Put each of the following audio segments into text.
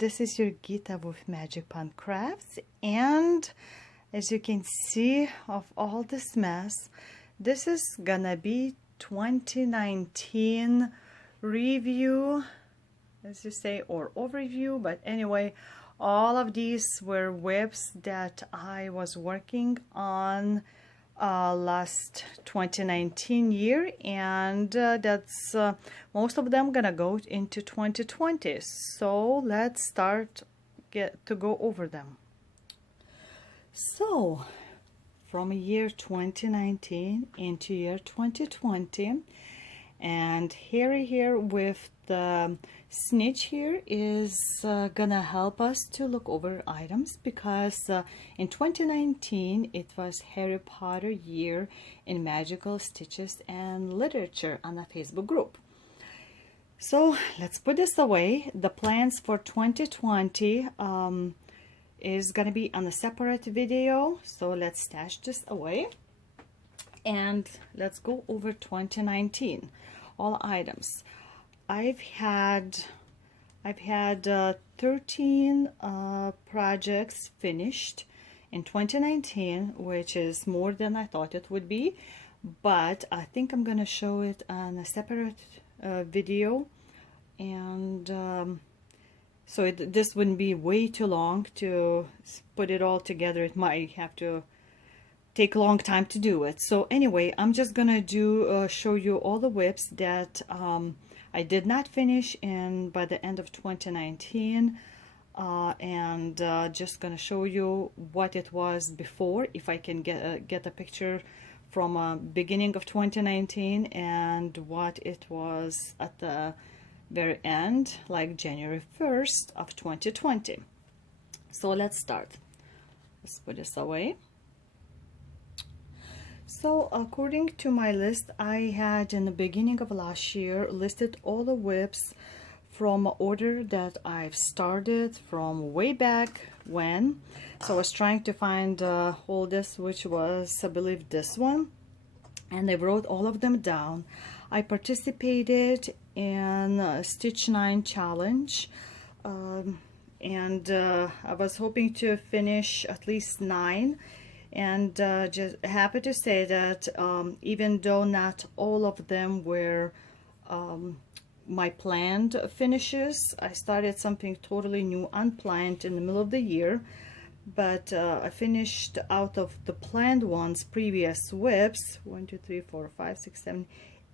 this is Jurgita with Magic Pond Crafts, and as you can see of all this mess, this is gonna be 2019 review, as you say, or overview. But anyway, all of these were webs that I was working on last 2019 year, and that's most of them gonna go into 2020. So let's start to go over them. So from year 2019 into year 2020, and Harry here with the snitch here is gonna help us to look over items, because in 2019 it was Harry Potter year in magical stitches and literature on a Facebook group. So let's put this away. The plans for 2020 is gonna be on a separate video, so let's stash this away and let's go over 2019 all items. I've had 13 projects finished in 2019, which is more than I thought it would be, but I think I'm gonna show it on a separate video, and so this wouldn't be way too long to put it all together. It might have to take a long time to do it. So anyway, I'm just gonna show you all the whips that I did not finish by the end of 2019, and just gonna show you what it was before, if I can get a picture from beginning of 2019 and what it was at the very end, like January 1st of 2020. So let's start. Let's put this away. So according to my list, I had in the beginning of last year listed all the whips from order that I've started from way back when. So I was trying to find all this, which was, I believe, this one, and I wrote all of them down. I participated in Stitch 9 challenge, and I was hoping to finish at least 9. And just happy to say that even though not all of them were my planned finishes, I started something totally new, unplanned, in the middle of the year. But I finished out of the planned ones, previous whips, 1, 2, 3, 4, 5, 6, 7,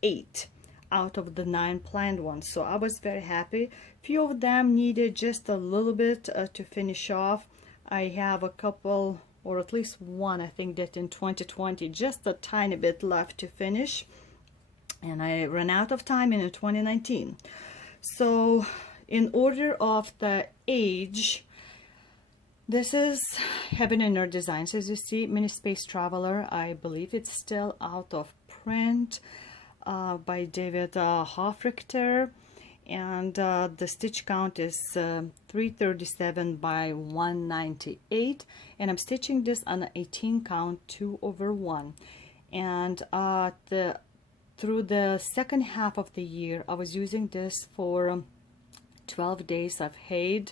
8 out of the 9 planned ones. So I was very happy. Few of them needed just a little bit to finish off. I have a couple, or at least one, I think, that in 2020 just a tiny bit left to finish, and I ran out of time in 2019. So in order of the age, this is Heaven and Earth Designs. As you see, Mini Space Traveler, I believe it's still out of print, by David Hofrichter, and the stitch count is 337 by 198, and I'm stitching this on an 18 count 2/1. And through the second half of the year, I was using this for 12 days of HAED,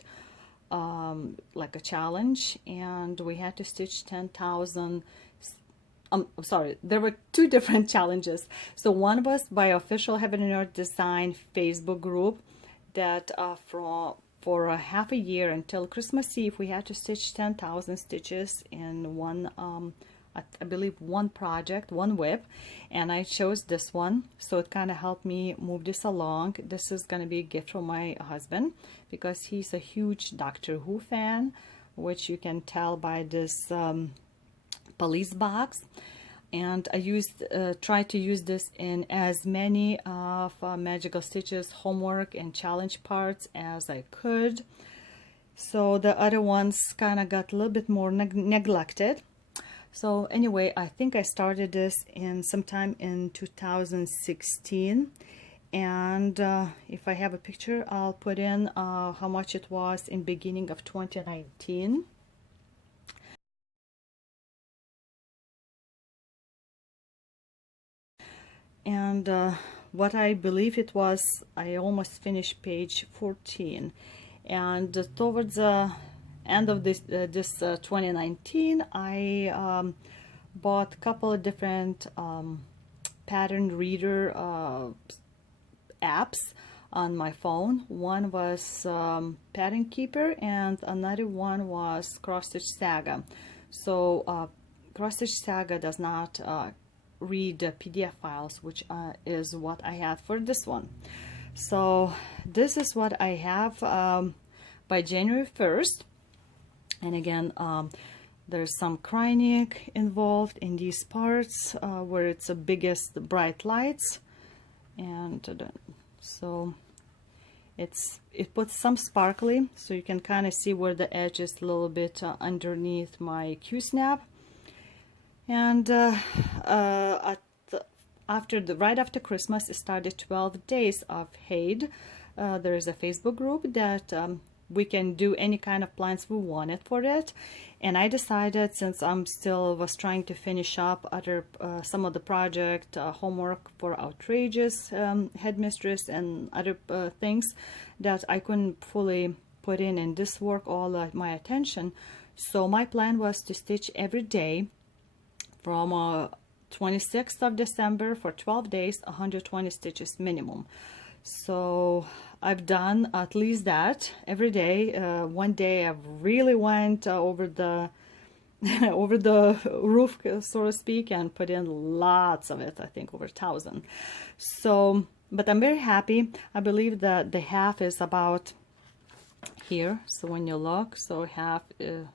like a challenge, and we had to stitch 10,000. Sorry, there were 2 different challenges. So one was by official Heaven and Earth Design Facebook group that for a half a year until Christmas Eve, we had to stitch 10,000 stitches in one, I believe, one project, one whip, and I chose this one. So it kind of helped me move this along. This is going to be a gift from my husband, because he's a huge Doctor Who fan, which you can tell by this police box. And I tried to use this in as many of Magical Stitches homework and challenge parts as I could. So the other ones kind of got a little bit more neglected. So anyway, I think I started this sometime in 2016, and if I have a picture, I'll put in how much it was in beginning of 2019. And what I believe it was, I almost finished page 14, And towards the end of this 2019, I bought a couple of different pattern reader apps on my phone. One was Pattern Keeper and another one was Cross Stitch Saga. So Cross Stitch Saga does not read PDF files, which is what I had for this one. So this is what I have by January 1st. And again, there's some cryonic involved in these parts where it's the biggest bright lights, and so it puts some sparkly, so you can kind of see where the edge is a little bit underneath my Q-snap. And right after Christmas, it started 12 days of HAED. There is a Facebook group that we can do any kind of plans we wanted for it, and I decided, since I'm still was trying to finish up other some of the project homework for Outrageous Headmistress and other things that I couldn't fully put in this work all my attention. So my plan was to stitch every day from 26th of December for 12 days, 120 stitches minimum. So I've done at least that every day. One day I really went over the over the roof, so to speak, and put in lots of it. I think over 1,000. So, but I'm very happy. I believe that the half is about here. So when you look, so half it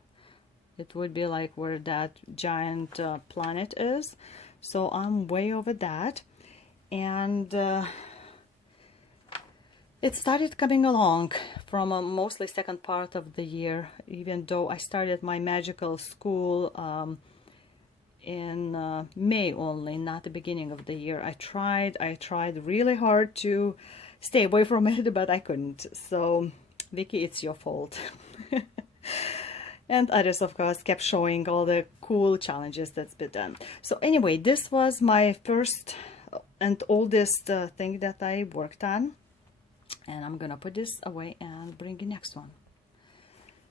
would be like where that giant planet is. So I'm way over that, and it started coming along from a mostly second part of the year, even though I started my magical school in May only, not the beginning of the year. I tried really hard to stay away from it, but I couldn't. So Vicky, it's your fault. And others, of course, kept showing all the cool challenges that's been done. So anyway, this was my first and oldest thing that I worked on. And I'm gonna put this away and bring the next one.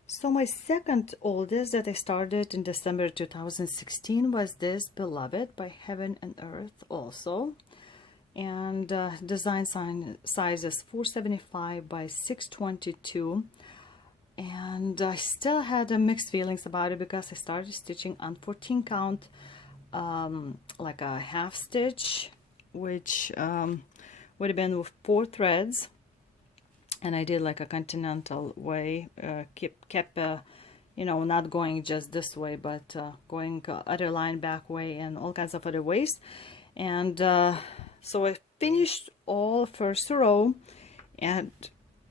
So my second oldest that I started in December 2016 was this Beloved by Heaven and Earth also. And design size is 475 by 622. And I still had mixed feelings about it because I started stitching on 14 count, like a half stitch, which would have been with 4 threads. And I did like a continental way, kept you know, not going just this way, but going other line back way and all kinds of other ways. And so I finished all first row, and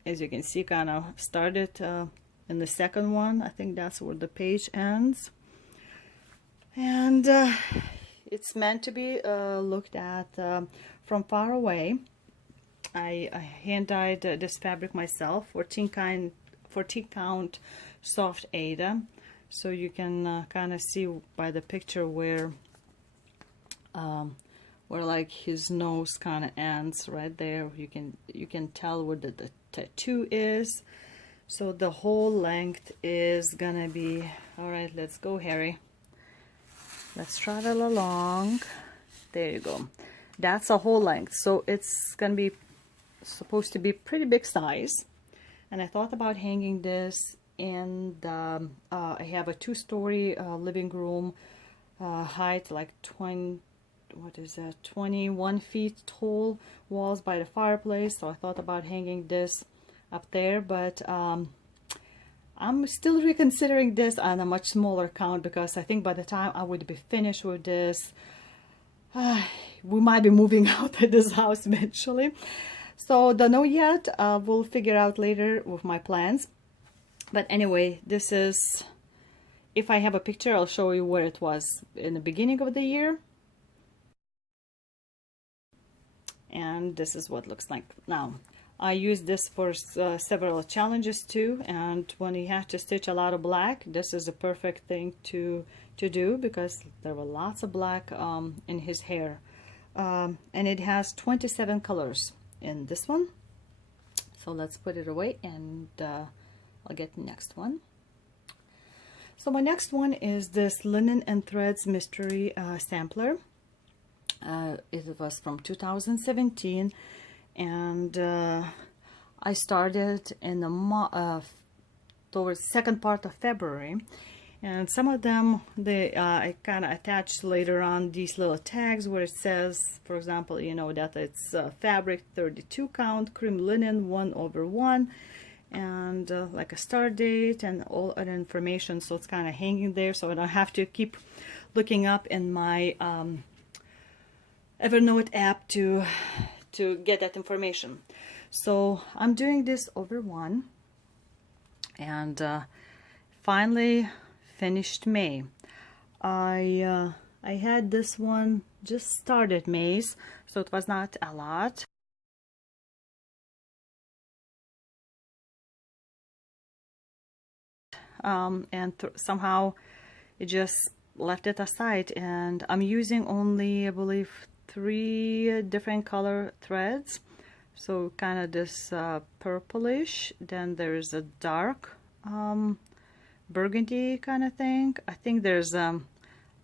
as you can see, kind of started in the second one. I think that's where the page ends, and it's meant to be looked at from far away. I hand dyed this fabric myself, 14 count soft Aida, so you can kind of see by the picture where like his nose kind of ends right there. You can tell where the tattoo is. So the whole length is gonna be, all right, let's go, Harry. Let's travel along. There you go. That's a whole length. So it's gonna be supposed to be pretty big size. And I thought about hanging this in the, I have a 2-story living room, height like 21 feet tall walls by the fireplace. So I thought about hanging this up there, but I'm still reconsidering this on a much smaller count, because I think by the time I would be finished with this, we might be moving out of this house eventually. So don't know yet. We'll figure out later with my plans. But anyway, this is, if I have a picture, I'll show you where it was in the beginning of the year. And this is what it looks like now. I use this for several challenges too, and when you have to stitch a lot of black, this is a perfect thing to do, because there were lots of black in his hair. And it has 27 colors in this one. So let's put it away and I'll get the next one. So my next one is this Linen and Threads Mystery Sampler. It was from 2017, and I started in the towards second part of February, and some of them I kind of attached later on these little tags where it says, for example, you know, that it's fabric 32 count, cream linen 1/1, and like a start date and all other information. So it's kind of hanging there, so I don't have to keep looking up in my Evernote app to get that information. So I'm doing this over one, and finally finished May. I had this one just started May, so it was not a lot. And somehow it just left it aside, and I'm using only, I believe, 3 different color threads. So kind of this purplish, then there's a dark burgundy kind of thing. I think there's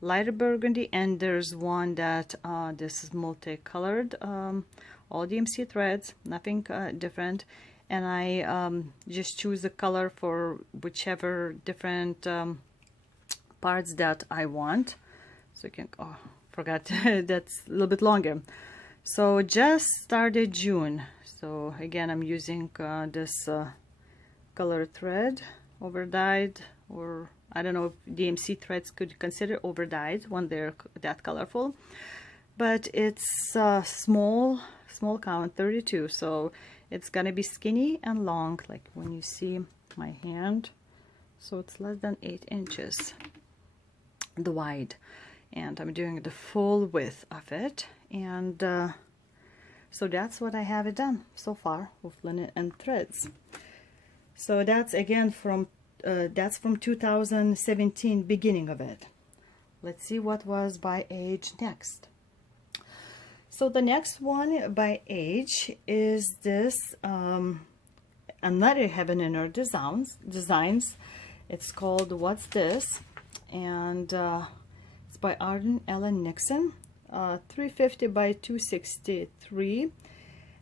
lighter burgundy, and there's one that this is multicolored, all DMC threads, nothing different. And I just choose the color for whichever different parts that I want. So you can, oh, forgot that's a little bit longer. So just started June. So again, I'm using this color thread, over dyed, or I don't know if DMC threads could consider over dyed when they're that colorful. But it's small count, 32. So it's gonna be skinny and long, like when you see my hand. So it's less than 8 inches, the wide, and I'm doing the full width of it. And so that's what I have it done so far with linen and threads. So that's again from 2017, beginning of it. Let's see what was by age next. So the next one by age is this another Heaven and Earth designs. It's called What's This? And it's by Arden Ellen Nixon, 350 by 263.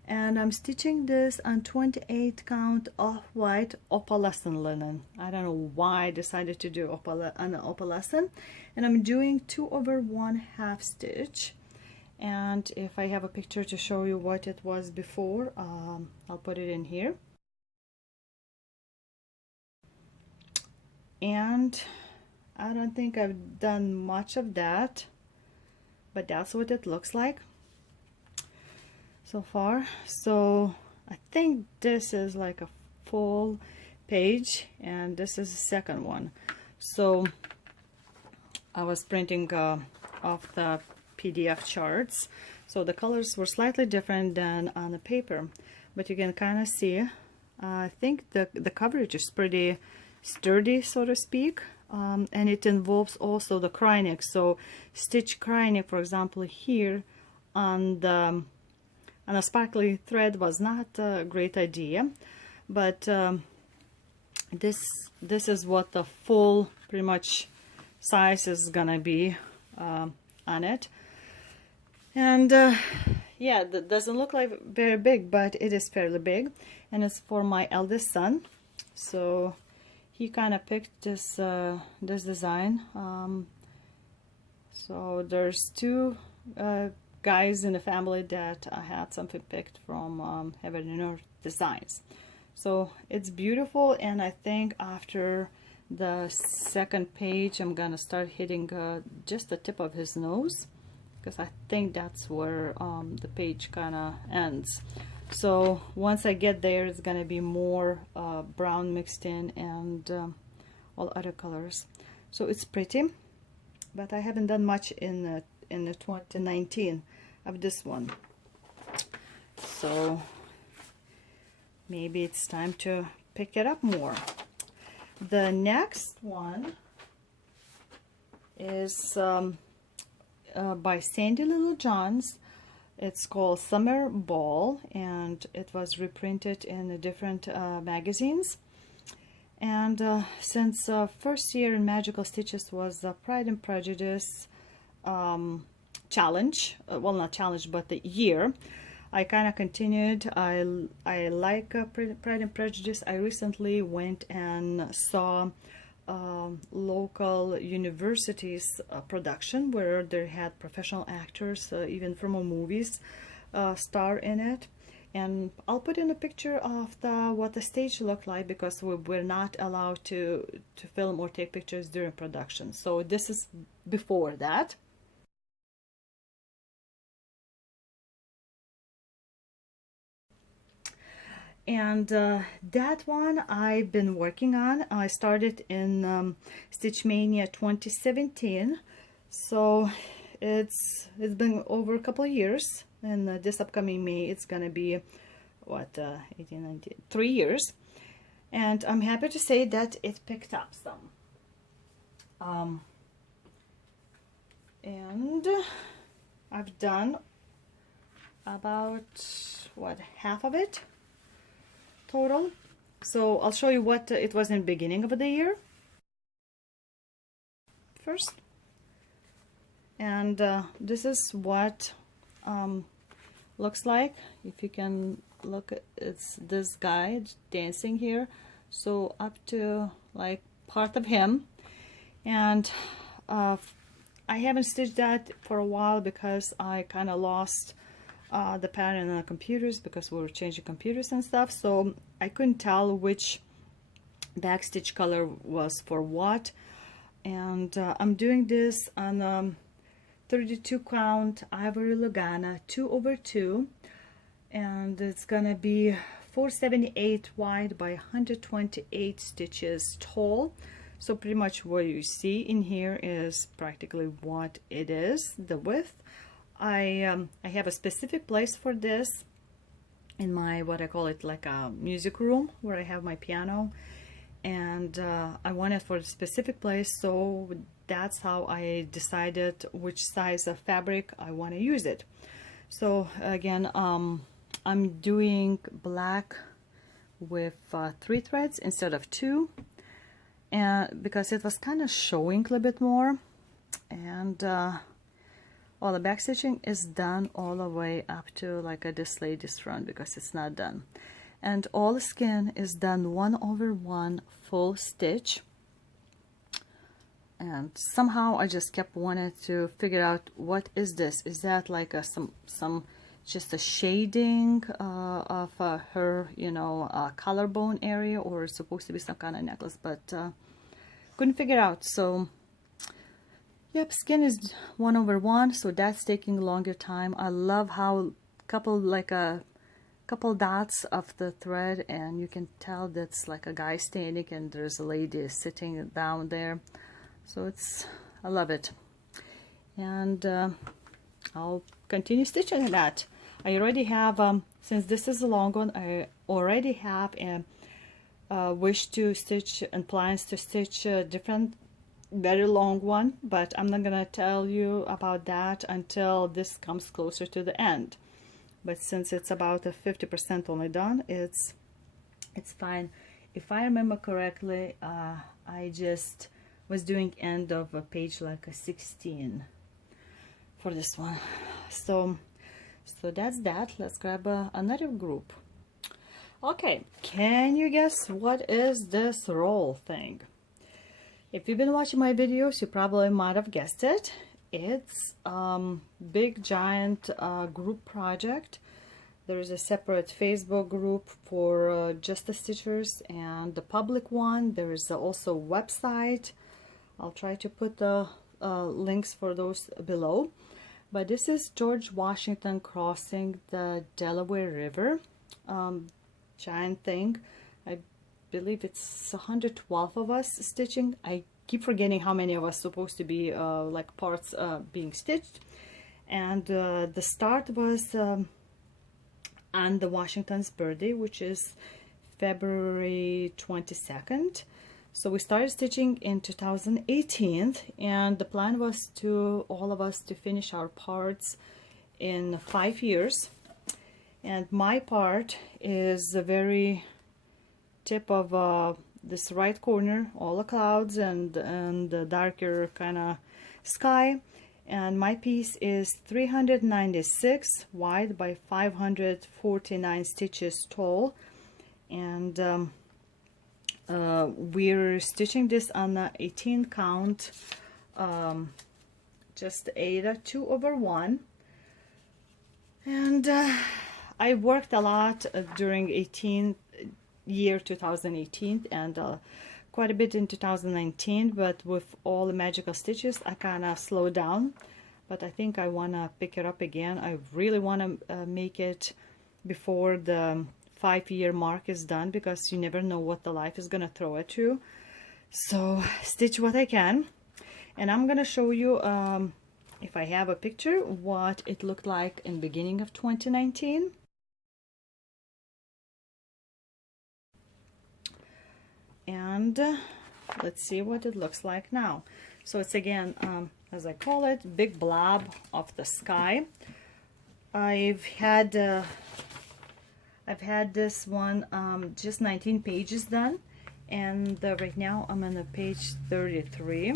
And I'm stitching this on 28 count off-white opalescent linen. I don't know why I decided to do an opalescent. And I'm doing 2/1 half stitch. And if I have a picture to show you what it was before, I'll put it in here. And I don't think I've done much of that, but that's what it looks like so far. So I think this is like a full page, and this is the second one. So I was printing off the PDF charts, so the colors were slightly different than on the paper, but you can kind of see, I think the coverage is pretty sturdy, so to speak, and it involves also the cryonic. So stitch cryonic, for example, here on a sparkly thread was not a great idea, but this is what the full pretty much size is gonna be on it. And yeah, that doesn't look like very big, but it is fairly big, and it's for my eldest son. So he kind of picked this this design. So there's 2 guys in the family that I had something picked from Heaven and Earth Designs. So it's beautiful, and I think after the second page I'm gonna start hitting just the tip of his nose, because I think that's where the page kind of ends. So once I get there, it's gonna be more brown mixed in, and all other colors. So it's pretty, but I haven't done much in the 2019 of this one. So maybe it's time to pick it up more. The next one is by Sandy Littlejohns. It's called Summer Ball, and it was reprinted in the different magazines. And since first year in Magical Stitches was the Pride and Prejudice challenge, well, not challenge, but the year, I kind of continued. I like Pride and Prejudice. I recently went and saw local universities production where they had professional actors, even from movies, star in it. And I'll put in a picture of what the stage looked like, because we're not allowed to film or take pictures during production. So this is before that. And that one I've been working on. I started in Stitch Mania 2017, so it's been over a couple of years, and this upcoming May it's gonna be what 18, 19, 3 years, and I'm happy to say that it picked up some. And I've done about what, half of it total. So I'll show you what it was in the beginning of the year first. And this is what looks like. If you can look, it's this guy dancing here, so up to like part of him. And I haven't stitched that for a while because I kind of lost the pattern on the computers, because we were changing computers and stuff, so I couldn't tell which backstitch color was for what. And I'm doing this on 32 count ivory Lugana 2/2, and it's gonna be 478 wide by 128 stitches tall. So pretty much what you see in here is practically what it is, the width. I have a specific place for this in my, what I call it, like a music room where I have my piano, and I want it for a specific place, so that's how I decided which size of fabric I want to use it. So again, I'm doing black with 3 threads instead of 2, and because it was kind of showing a little bit more. And all the back stitching is done all the way up to like this lady's front, because it's not done. And all the skin is done 1/1 full stitch. And somehow I just kept wanting to figure out, what is this? Is that like some just a shading of her, you know, collarbone area, or it's supposed to be some kind of necklace? But couldn't figure out. So yep, skin is 1/1, so that's taking longer time. I love how couple dots of the thread, and you can tell that's like a guy standing and there's a lady sitting down there. So I love it. And I'll continue stitching that. I already have, since this is a long one, I already have a wish to stitch and plans to stitch a different, very long one, but I'm not gonna tell you about that until this comes closer to the end. But since it's about a 50% only done, it's fine. If I remember correctly, I just was doing end of a page like a 16 for this one. So that's that. Let's grab another group. Okay, can you guess what is this roll thing? If you've been watching my videos, you probably might have guessed it. It's big giant group project. There is a separate Facebook group for just the stitchers, and the public one. There is also a website. I'll try to put the links for those below. But this is George Washington crossing the Delaware River. Giant thing. I believe it's 112 of us stitching. I keep forgetting how many of us supposed to be like parts being stitched. And the start was on the Washington's birthday, which is February 22nd. So we started stitching in 2018, and the plan was to all of us to finish our parts in 5 years. And my part is the very tip of this right corner, all the clouds and the darker kind of sky. And my piece is 396 wide by 549 stitches tall, and we're stitching this on a 18 count, just Aida 2/1. And I worked a lot during 2018 and quite a bit in 2019, but with all the magical stitches I kind of slowed down. But I think I want to pick it up again. I really want to make it before the 5-year mark is done, because you never know what the life is going to throw at you. So stitch what I can, and I'm going to show you if I have a picture what it looked like in beginning of 2019. And let's see what it looks like now. So it's again, as I call it, big blob of the sky. I've had this one just 19 pages done, and right now I'm on page 33.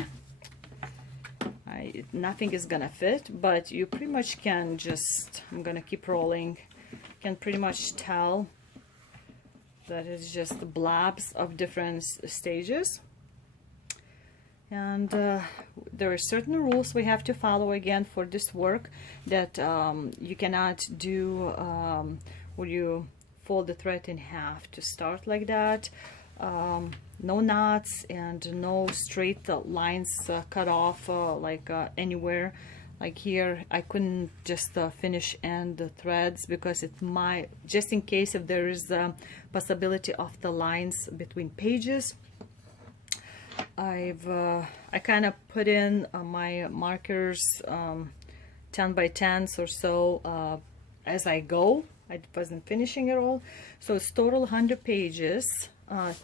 Nothing is gonna fit, but you pretty much can just, I'm gonna keep rolling, can pretty much tell that it's just blobs of different stages. And there are certain rules we have to follow again for this work, that you cannot do where you fold the thread in half to start like that. No knots and no straight lines cut off like anywhere. Like here I couldn't just finish end the threads, because it might, just in case if there is a possibility of the lines between pages, I kind of put in my markers 10 by 10s or so as I go. I wasn't finishing it all. So it's total 100 pages,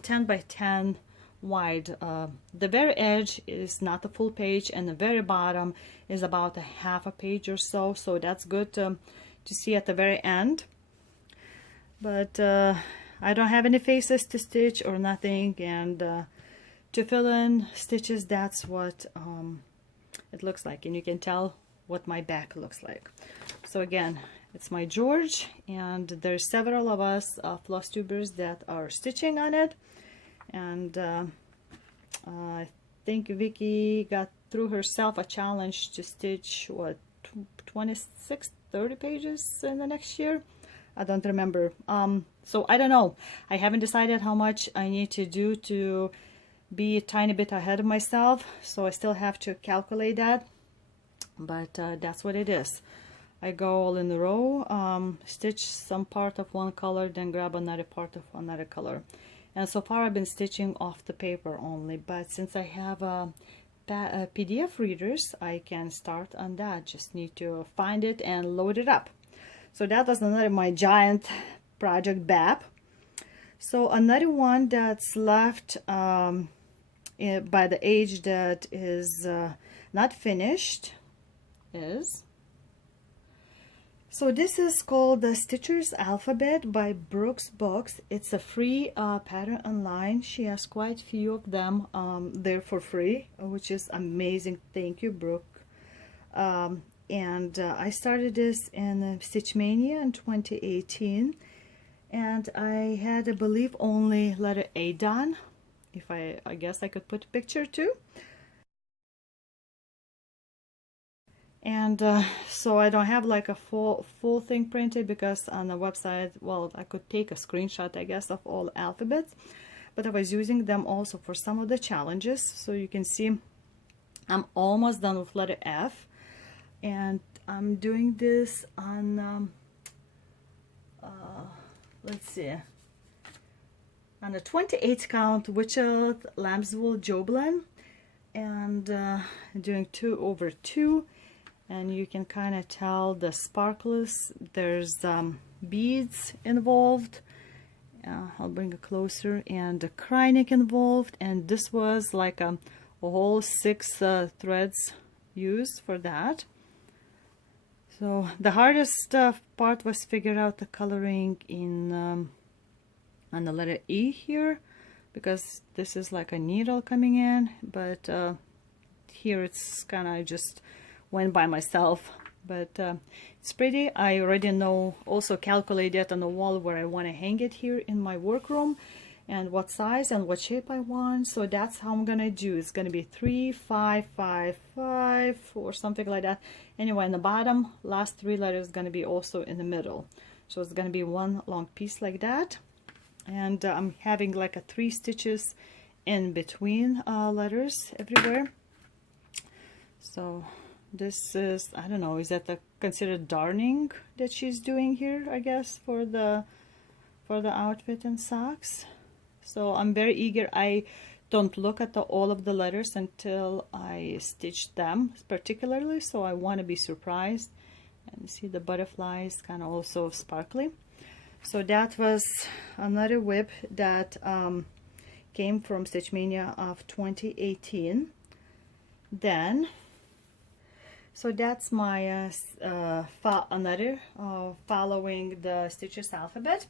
10 by 10 wide. The very edge is not a full page, and the very bottom is about a half a page or so. So that's good to see at the very end. But I don't have any faces to stitch or nothing, and to fill in stitches, that's what it looks like, and you can tell what my back looks like. So again, it's my George, and there's several of us Flosstubers that are stitching on it, and I think Vicky got through herself a challenge to stitch what 26-30 pages in the next year. I don't remember. So I don't know. I haven't decided how much I need to do to be a tiny bit ahead of myself, so I still have to calculate that, but that's what it is. I go all in a row, stitch some part of one color, then grab another part of another color. And so far I've been stitching off the paper only, but since I have PDF readers, I can start on that. Just need to find it and load it up. So that was another my giant project BAP. So another one that's left by the age that is not finished is, so this is called the Stitcher's Alphabet by Brooke's Books. It's a free pattern online. She has quite a few of them there for free, which is amazing. Thank you, Brooke. And I started this in Stitch Mania in 2018, and I had, I believe, only letter A done. If I guess I could put a picture too. And so I don't have like a full thing printed, because on the website, well, I could take a screenshot, I guess, of all the alphabets, but I was using them also for some of the challenges. So you can see I'm almost done with letter F, and I'm doing this on let's see, on the 28th count Witchet Lambswool Joblin, and doing 2/2. And you can kind of tell the sparkles. There's beads involved. I'll bring it closer, and the Kreinik involved. And this was like a whole 6 threads used for that. So the hardest part was figure out the coloring in on the letter E here. because this is like a needle coming in, but here it's kind of just went by myself. But it's pretty. I already know, also calculated on the wall where I want to hang it here in my workroom, and what size and what shape I want. So that's how I'm gonna do. It's gonna be 3 5 5 5 or something like that. Anyway, in the bottom, last 3 letters gonna be also in the middle, so it's gonna be one long piece like that. And I'm having like a 3 stitches in between letters everywhere. So this is, I don't know, is that considered darning that she's doing here, I guess, for the outfit and socks. So I'm very eager. I don't look at all of the letters until I stitch them particularly, so I want to be surprised. And see the butterflies kind of also sparkly. So that was another WIP that came from Stitch Mania of 2018. Then, so that's my another following the Stitches alphabet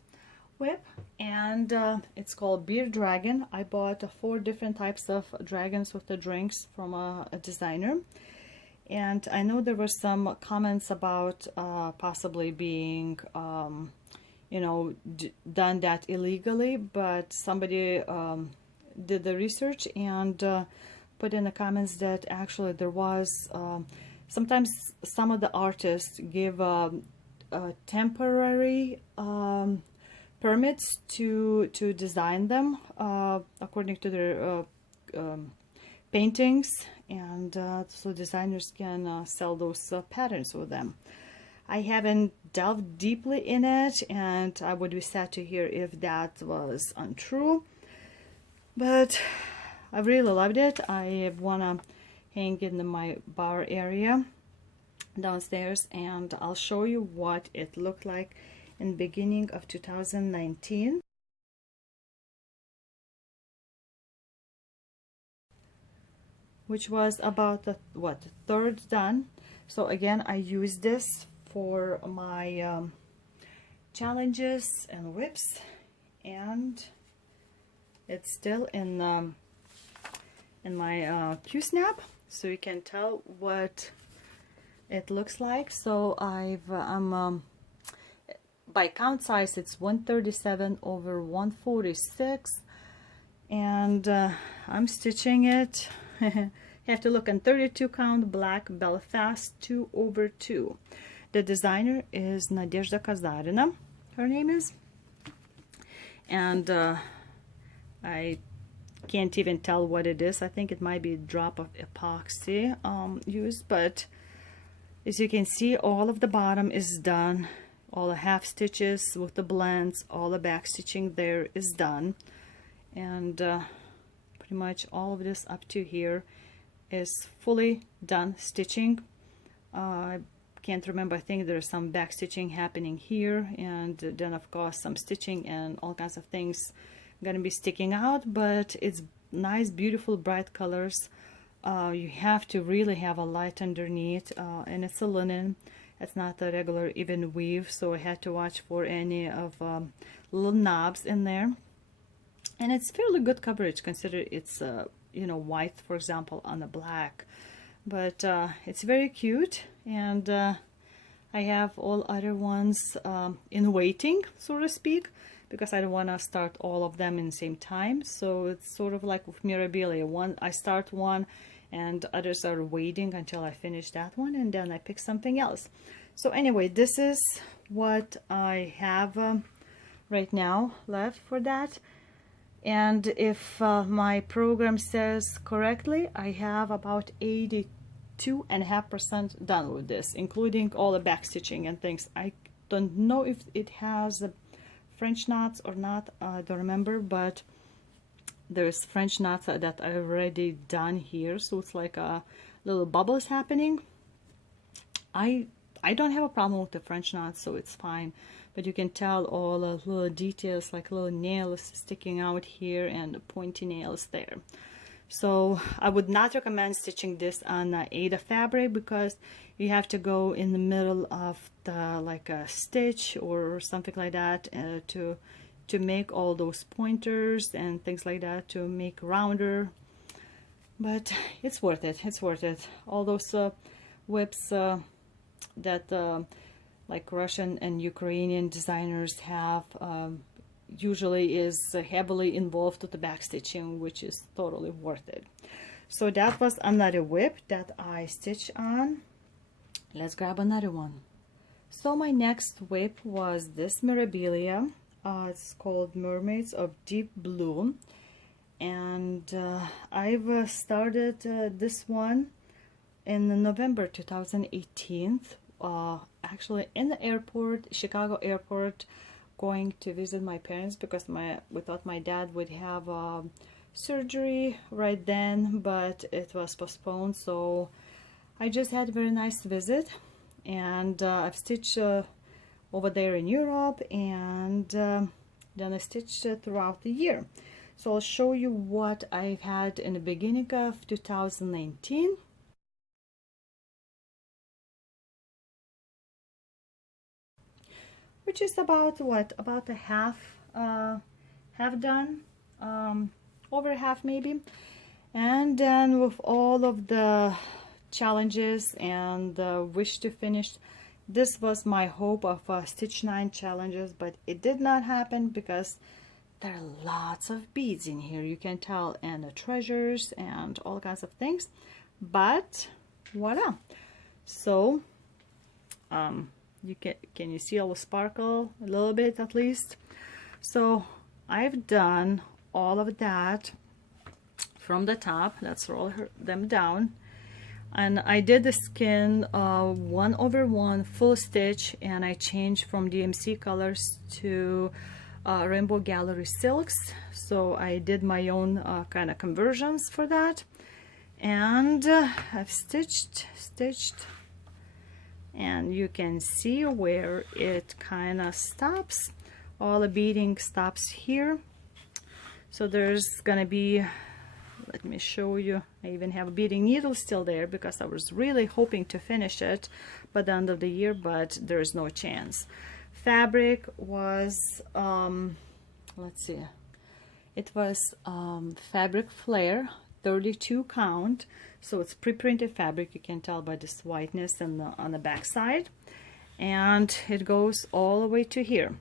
WIP, and it's called Beer Dragon. I bought 4 different types of dragons with the drinks from a designer, and I know there were some comments about possibly being you know, done that illegally, but somebody did the research and put in the comments that actually there was sometimes some of the artists give temporary permits to design them according to their paintings, and so designers can sell those patterns with them. I haven't delved deeply in it, and I would be sad to hear if that was untrue, but I really loved it. I want to hang it in my bar area downstairs, and I'll show you what it looked like in the beginning of 2019. Which was about the third done. So again, I use this for my challenges and whips, and it's still in my Q-snap, so you can tell what it looks like. So I'm by count size, it's 137 over 146, and I'm stitching it. You have to look on 32 count black Belfast 2 over 2. The designer is Nadezhda Kazarina, her name is, and I can't even tell what it is. I think it might be a drop of epoxy used, but as you can see, all of the bottom is done, all the half stitches with the blends, all the back stitching there is done, and pretty much all of this up to here is fully done stitching. I can't remember, I think there's some back stitching happening here, and then of course some stitching and all kinds of things gonna be sticking out, but it's nice, beautiful, bright colors. You have to really have a light underneath, and it's a linen. It's not a regular even weave, so I had to watch for any of little knobs in there. And it's fairly good coverage, consider it's you know, white, for example, on the black. But it's very cute, and I have all other ones in waiting, so to speak, because I don't want to start all of them in the same time. So it's sort of like with Mirabilia. I start one and others are waiting until I finish that one, and then I pick something else. So anyway, this is what I have right now left for that. And if my program says correctly, I have about 82.5% done with this, including all the back stitching and things. I don't know if it has French knots or not, I don't remember, but there's French knots that I already done here, so it's like little bubbles happening. I don't have a problem with the French knots, so it's fine, but you can tell all the little details, like little nails sticking out here and pointy nails there. So I would not recommend stitching this on Aida fabric, because you have to go in the middle of the like a stitch or something like that to to make all those pointers and things like that to make rounder, but it's worth it. It's worth it. All those whips that like Russian and Ukrainian designers have usually is heavily involved with the backstitching, which is totally worth it. So that was another whip that I stitched on. Let's grab another one. So my next whip was this memorabilia. It's called Mermaids of Deep Blue, and I've started this one in November 2018, actually in the airport, Chicago airport, going to visit my parents because we thought my dad would have surgery right then, but it was postponed. So I just had a very nice visit, and I've stitched over there in Europe, and then I stitched throughout the year. So I'll show you what I had in the beginning of 2019. Which is about what? About a half done, over half maybe. And then with all of the challenges and the wish to finish, this was my hope of Stitch 9 challenges, but it did not happen because there are lots of beads in here, you can tell, and the treasures and all kinds of things. But voila! So can you see all the sparkle a little bit at least? So I've done all of that from the top. Let's roll them down, and I did the skin 1/1 full stitch, and I changed from DMC colors to Rainbow Gallery silks. So I did my own kind of conversions for that, and I've stitched, and you can see where it kind of stops. All the beading stops here. So there's gonna be, let me show you, I even have a beading needle still there because I was really hoping to finish it by the end of the year, but there's no chance. Fabric was let's see, it was Fabric Flare 32 count. So it's pre-printed fabric, you can tell by this whiteness on the back side, and it goes all the way to here.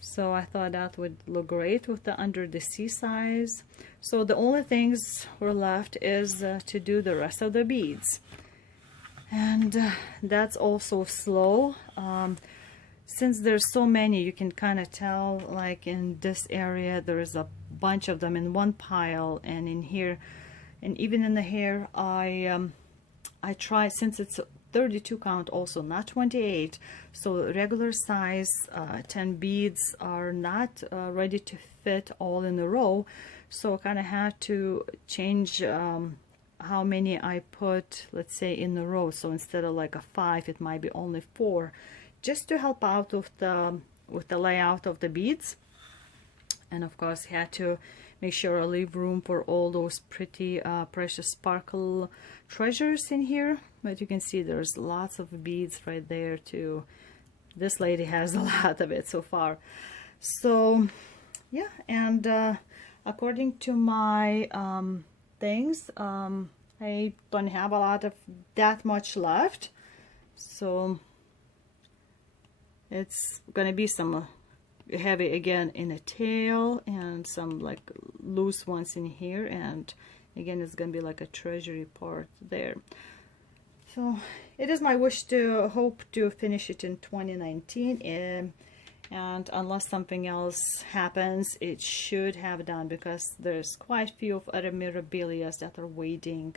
So I thought that would look great with the under the sea size. So the only things were left is to do the rest of the beads, and that's also slow. Since there's so many, you can kind of tell, like in this area there is a bunch of them in one pile, and in here, and even in the hair, I try, since it's 32 count also, not 28, so regular size 10 beads are not ready to fit all in a row, so I kind of had to change how many I put, let's say, in a row. So instead of like a 5, it might be only 4, just to help out with the layout of the beads. And of course had to make sure I leave room for all those pretty precious sparkle treasures in here. But you can see there's lots of beads right there too. This lady has a lot of it so far. So yeah, and according to my things, I don't have a lot of that much left. So it's gonna be some heavy again in the tail, and some like loose ones in here, and again it's gonna be like a treasury part there. So it is my wish to hope to finish it in 2019, and unless something else happens, it should have done, because there's quite a few of other memorabilia that are waiting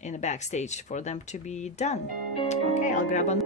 in the backstage for them to be done. Okay, I'll grab another